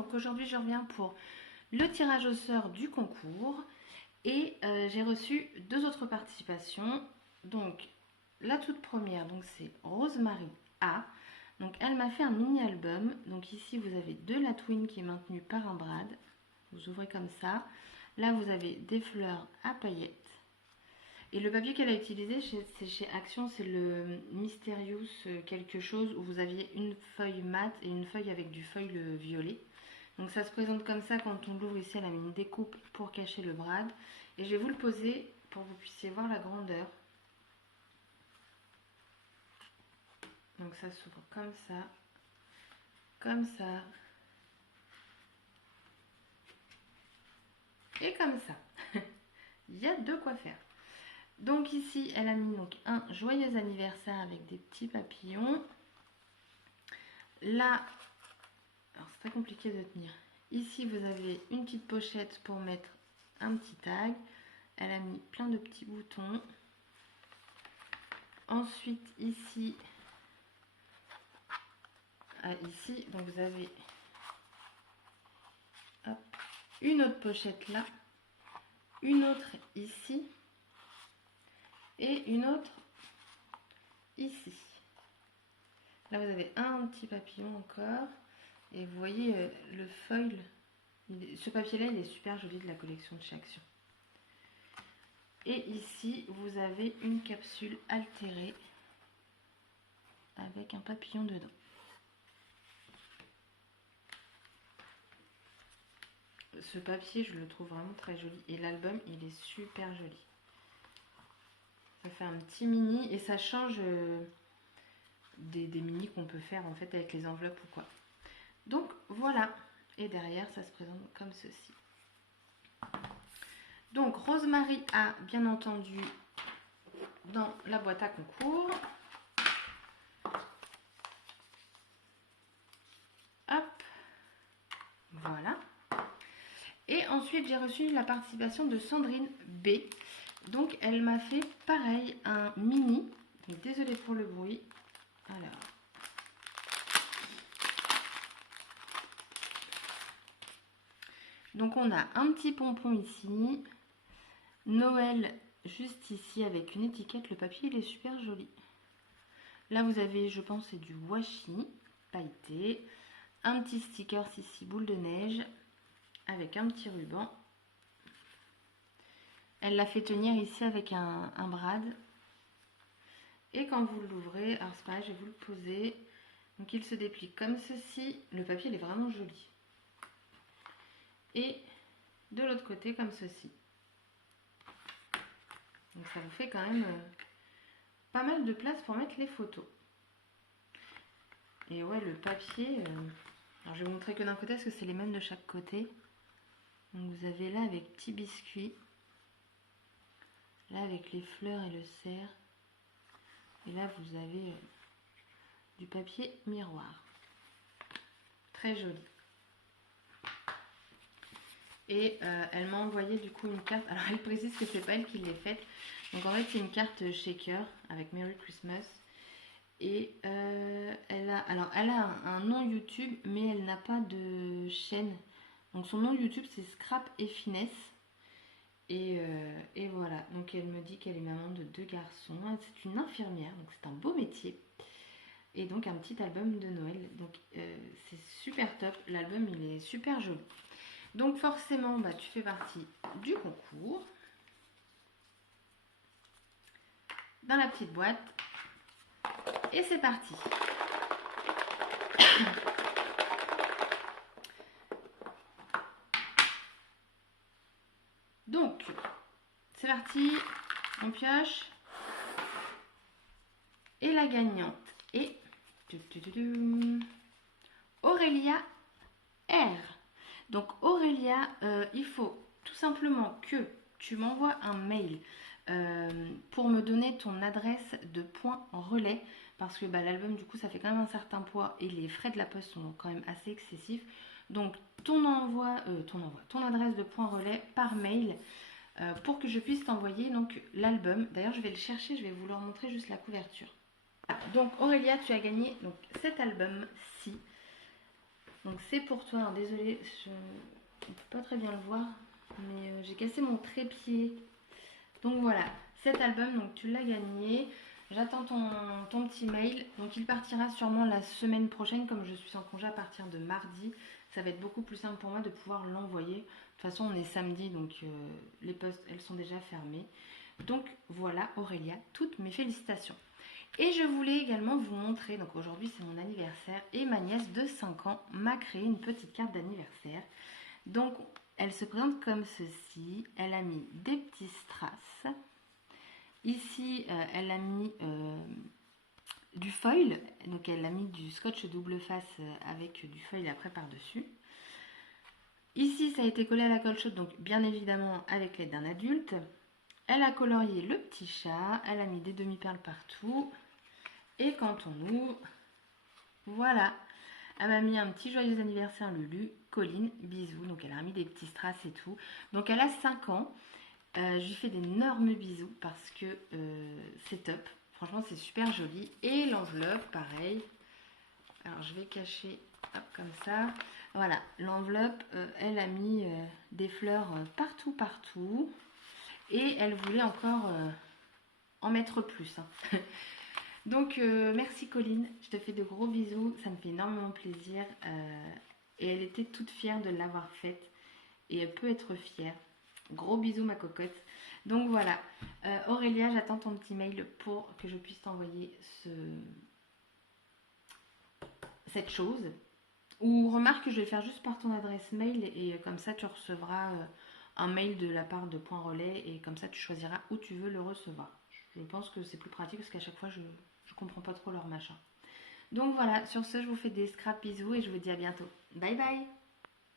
Donc aujourd'hui je reviens pour le tirage au sort du concours et j'ai reçu 2 autres participations. Donc la toute première, donc c'est Rosemary A. Donc elle m'a fait un mini album. Donc ici vous avez de la twine qui est maintenue par un brad. Vous ouvrez comme ça. Là vous avez des fleurs à paillettes. Et le papier qu'elle a utilisé, c'est chez Action, c'est le Mysterious quelque chose où vous aviez une feuille mate et une feuille avec du feuille violet. Donc ça se présente comme ça quand on l'ouvre ici, elle a mis une découpe pour cacher le brad. Et je vais vous le poser pour que vous puissiez voir la grandeur. Donc ça s'ouvre comme ça et comme ça. Il y a de quoi faire. Donc ici, elle a mis donc un joyeux anniversaire avec des petits papillons. Là, alors c'est très compliqué de tenir. Ici, vous avez une petite pochette pour mettre un petit tag. Elle a mis plein de petits boutons. Ensuite, ici, donc vous avez hop, une autre pochette là, une autre ici et une autre ici. Là, vous avez un petit papillon encore. Et vous voyez le foil. Ce papier-là, il est super joli de la collection de chez Action. Et ici, vous avez une capsule altérée avec un papillon dedans. Ce papier, je le trouve vraiment très joli. Et l'album, il est super joli. Ça fait un petit mini et ça change des mini qu'on peut faire en fait avec les enveloppes ou quoi. Donc voilà. Et derrière, ça se présente comme ceci. Donc Rosemary a bien entendu dans la boîte à concours. Hop. Voilà. Et ensuite, j'ai reçu la participation de Sandrine B. Donc, elle m'a fait pareil, un mini. Désolée pour le bruit. Alors. Donc, on a un petit pompon ici. Noël juste ici avec une étiquette. Le papier, il est super joli. Là, vous avez, je pense, c'est du washi pailleté. Un petit sticker ici, boule de neige. Avec un petit ruban. Elle l'a fait tenir ici avec un brad. Et quand vous l'ouvrez, alors c'est pareil, je vais vous le poser. Donc il se déplie comme ceci. Le papier il est vraiment joli. Et de l'autre côté comme ceci. Donc ça vous fait quand même pas mal de place pour mettre les photos. Et ouais, le papier, alors je vais vous montrer que d'un côté parce que c'est les mêmes de chaque côté. Donc vous avez là avec petit biscuit. Là avec les fleurs et le cerf. Et là vous avez du papier miroir. Très joli. Et elle m'a envoyé du coup une carte. Alors elle précise que c'est pas elle qui l'ait faite. Donc en fait c'est une carte shaker avec Merry Christmas. Et elle a un nom YouTube mais elle n'a pas de chaîne. Donc son nom YouTube c'est Scrap et Finesse. Et voilà, donc elle me dit qu'elle est maman de 2 garçons. C'est une infirmière, donc c'est un beau métier. Et donc un petit album de Noël. Donc c'est super top. L'album il est super joli. Donc forcément, bah, tu fais partie du concours. Dans la petite boîte. Et c'est parti. Donc, c'est parti. On pioche. Et la gagnante est Aurélia R. Donc Aurélia, il faut tout simplement que tu m'envoies un mail pour me donner ton adresse de point relais parce que bah, l'album du coup ça fait quand même un certain poids et les frais de la poste sont quand même assez excessifs. Donc ton adresse de point relais par mail pour que je puisse t'envoyer donc l'album. D'ailleurs je vais le chercher, je vais vous leur montrer juste la couverture. Donc Aurélia, tu as gagné donc cet album-ci. Donc c'est pour toi. Alors, désolée, je ne peux pas très bien le voir, mais j'ai cassé mon trépied. Donc voilà, cet album, donc tu l'as gagné. J'attends ton petit mail. Donc il partira sûrement la semaine prochaine, comme je suis en congé à partir de mardi. Ça va être beaucoup plus simple pour moi de pouvoir l'envoyer. De toute façon, on est samedi, donc les postes, elles sont déjà fermées. Donc voilà, Aurélia, toutes mes félicitations. Et je voulais également vous montrer, donc aujourd'hui c'est mon anniversaire, et ma nièce de 5 ans m'a créé une petite carte d'anniversaire. Donc elle se présente comme ceci. Elle a mis des petits strass. Ici, elle a mis du foil. Donc elle a mis du scotch double face avec du foil après par-dessus. Ici, ça a été collé à la colle chaude, donc bien évidemment avec l'aide d'un adulte. Elle a colorié le petit chat. Elle a mis des demi-perles partout. Et quand on ouvre, voilà. Elle m'a mis un petit joyeux anniversaire Lulu, Colline, bisous. Donc elle a mis des petits strass et tout. Donc elle a 5 ans. Je lui fais d'énormes bisous parce que c'est top. Franchement, c'est super joli. Et l'enveloppe, pareil. Alors, je vais cacher hop, comme ça. Voilà, l'enveloppe, elle a mis des fleurs partout, partout. Et elle voulait encore en mettre plus. Hein. Donc, merci Colline. Je te fais de gros bisous. Ça me fait énormément plaisir. Et elle était toute fière de l'avoir faite. Et elle peut être fière. Gros bisous ma cocotte. Donc voilà, Aurélia, j'attends ton petit mail pour que je puisse t'envoyer cette chose. Ou remarque que je vais faire juste par ton adresse mail et comme ça tu recevras un mail de la part de Point Relais et comme ça tu choisiras où tu veux le recevoir. Je pense que c'est plus pratique parce qu'à chaque fois je comprends pas trop leur machin. Donc voilà, sur ce je vous fais des scraps bisous et je vous dis à bientôt. Bye bye.